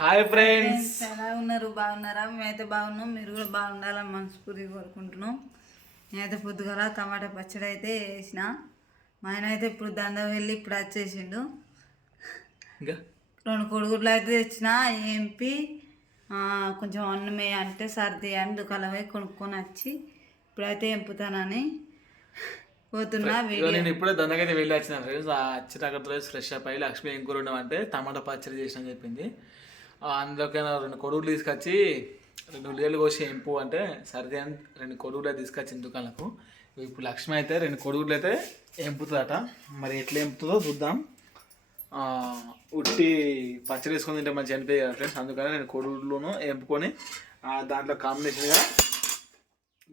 Hi friends ఎలా ఉన్నారు? బాగున్నారా? మేమైతే బాగున్నాం. మీరు కూడా బాగుండాలని మనస్ఫూర్తిగా కోరుకుంటున్నాం. నేనైతే పొద్దుగల టమాటా పచ్చడి అయితే వేసిన మా ఆయన అయితే ఇప్పుడు దండ వెళ్ళి ఇప్పుడు వచ్చేసిండు. ఇంకా? రెండు కొడుగుడ్లు అయితే తెచ్చిన. ఏంపి? కొంచెం అన్నమే అంటే సర్ది అని దుకాణం పోయి కొనుక్కొని వచ్చి ఇప్పుడైతే ఎంపుతానని పోతున్నా నేను ఇప్పుడే దండకైతే వెళ్ళి వచ్చిన ఫ్రెండ్స్. ఆ వచ్చిన అక్కడ ఫ్రెష్ అప్ అయ్యి లక్ష్మి ఏం కూర అంటే టమాటా పచ్చడి చేసిన చెప్పింది. అందులోకైనా రెండు కొడుగులు తీసుకొచ్చి రెండు ఉల్లిగడ్డలు కోసి ఎంపు అంటే సరిదే అని రెండు కొడుగులే తీసుకొచ్చి తీసుకొచ్చింది దుకాణాలకు ఇప్పుడు లక్ష్మి అయితే రెండు కొడుగులు అయితే ఎంపుతుందట మరి ఎట్లా ఎంపుతుందో చూద్దాం. ఉట్టి పచ్చడి వేసుకొని తింటే మంచి అనిపించదు కదా ఫ్రెండ్స్ అందుకని నేను కొడుగులను ఎంపుకొని దాంట్లో కాంబినేషన్గా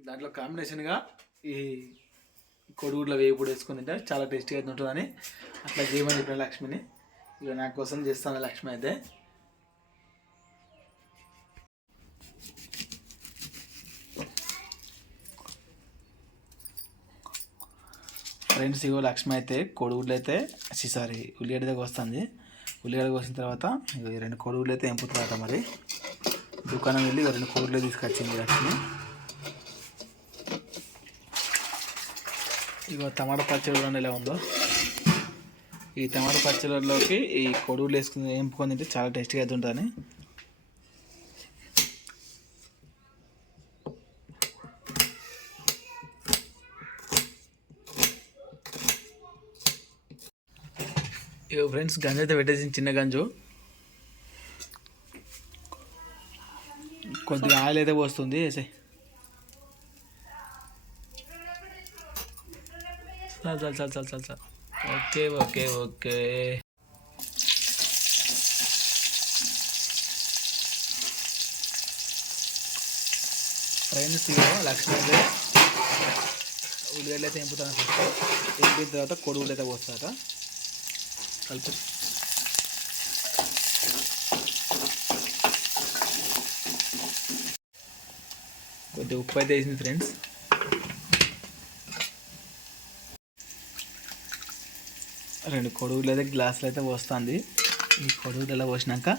దాంట్లో కాంబినేషన్గా ఈ కొడుగుడ్ల వేపుడు వేసుకొని తింటే చాలా టేస్టీగా అయితే ఉంటుందని అట్లా చేయమని చెప్పిన లక్ష్మిని. ఇక నా కోసం చేస్తాను లక్ష్మి అయితే. ఫ్రెండ్స్ ఇగో లక్ష్మి అయితే కొడుగుడ్లు అయితే సారీ ఉల్లిగడ్డ దగ్గర వస్తుంది. ఉల్లిగడ్డ కోసిన తర్వాత ఈ రెండు కొడుగులు అయితే ఎంపుతుందట మరి? దుకాణం వెళ్ళి రెండు కొడుగులు తీసుకొచ్చింది లక్ష్మి. ఇగో టమాటా పచ్చడి కూడా ఎలా ఉందో. ఈ టమాటా పచ్చడిలోకి ఈ కొడుగులు వేసుకుని ఎంపుకొని తింటే చాలా టేస్టీగా అయితే ఉంటుంది ఇగో ఫ్రెండ్స్ గంజ అయితే పెట్టేసింది చిన్న గంజు. కొద్దిగా ఆయిల్ అయితే పోస్తుంది వేసే. చాలు చాలు చాలు చాలు చాలు చాలు. Okay okay okay. ఫ్రెండ్స్ ఇగో లక్ష్మీ అయితే ఉల్లిగడ్డలు అయితే ఎంపుతాను ఎంపిన తర్వాత కొడుగులు అయితే పోస్తాట కలిపి కొద్దిగా ఉప్పు అయితే వేసింది ఫ్రెండ్స్. రెండు కొడుగులు అయితే గ్లాసులు అయితే పోస్తుంది. ఈ కొడుగులు ఎలా పోసినాక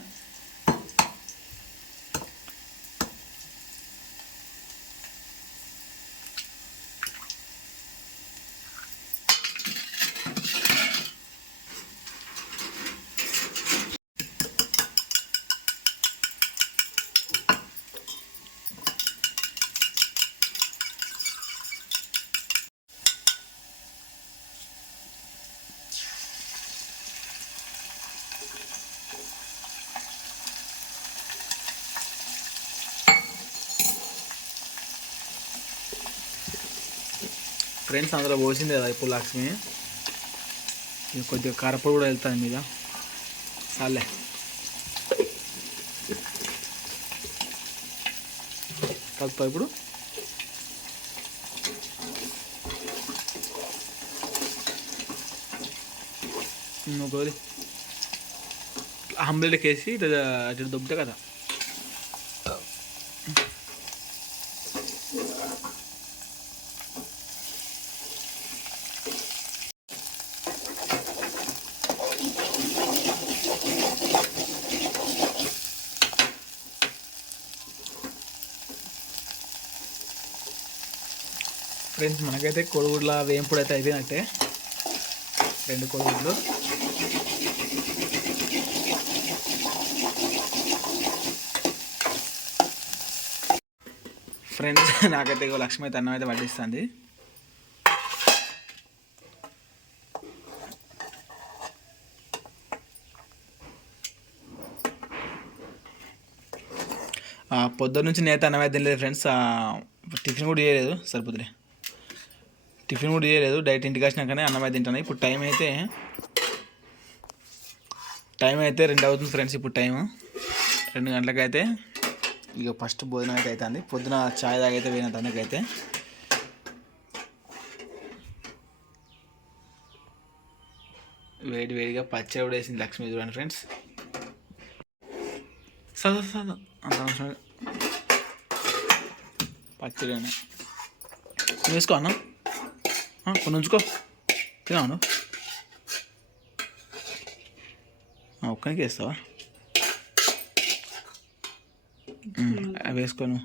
ఫ్రెండ్స్ అందులో పోసింది కదా ఇప్పుడు లక్ష్మి. ఇది కొద్దిగా కరపొడి కూడా వెళ్తుంది మీద. చాలే కలుపుతా ఇప్పుడు. ఒకటి ఆమ్లెట్కి వేసి ఇట్లా అటు దొబ్బుతా కదా. ఫ్రెండ్స్ మనకైతే కోడిగుడ్ల వేంపుడు అయితే అయిపోయినట్టే. రెండు కోడిగుడ్లు. ఫ్రెండ్స్ నాకైతే ఇగో లక్ష్మి అయితే అన్నం అయితే పట్టిస్తుంది పొద్దున్న నుంచి నేత అన్నం అయితే తినలేదు ఫ్రెండ్స్. టిఫిన్ కూడా చేయలేదు. సరిపోతులే. టిఫిన్ కూడా చేయలేదు. డైట్ ఇంటికి వచ్చినాకనే అన్నం అయితే తింటాను ఇప్పుడు టైం అయితే టైం అయితే రెండు అవుతుంది ఫ్రెండ్స్ ఇప్పుడు టైం. రెండు గంటలకైతే ఇక ఫస్ట్ భోజనం అయితే అవుతుంది పొద్దున చాయ్ తాగైతే పోయిన తనకైతే. వేడి వేడిగా పచ్చడి కూడా వేసింది లక్ష్మి చూడండి ఫ్రెండ్స్. సదా సదా అంత అవసరం పచ్చడి వేసుకో అన్న. కొన్ని ఉంచుకో. తినాను ఒక్కనికి వేస్తావా? అవి వేసుకోను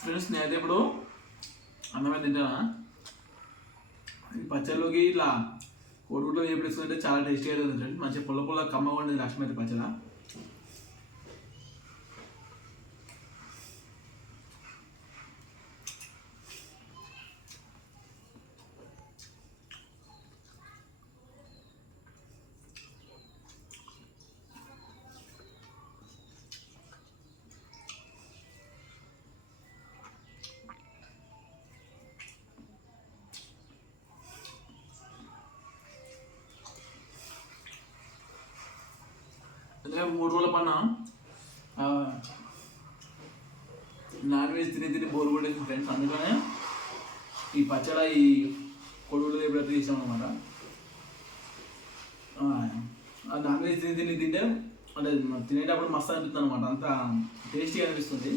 ఫ్రెండ్స్ నేనైతే ఇప్పుడు అన్నమే తింటానా ఈ ఇట్లా కోడిగుడ్లో వేపుడు వేసుకుంటే చాలా టేస్టీగా ఉంటుంది ఫ్రెండ్స్ మంచిగా పుల్ల పుల్ల కమ్మగా ఉండేది లక్ష్మీ అయితే పచ్చడ. ఎందుకంటే మూడు రోజుల పైన నాన్ వెజ్ తిని తిని బోర్ కొట్టేసి ఫ్రెండ్స్ అందుకనే ఈ పచ్చడి ఈ కొడుకులు ఎప్పుడైతే చేసాం అనమాట ఆ నాన్ వెజ్ తిని తిని తింటే అంటే తినేటప్పుడు మస్తు అనిపిస్తుంది అనమాట అంత టేస్టీగా అనిపిస్తుంది.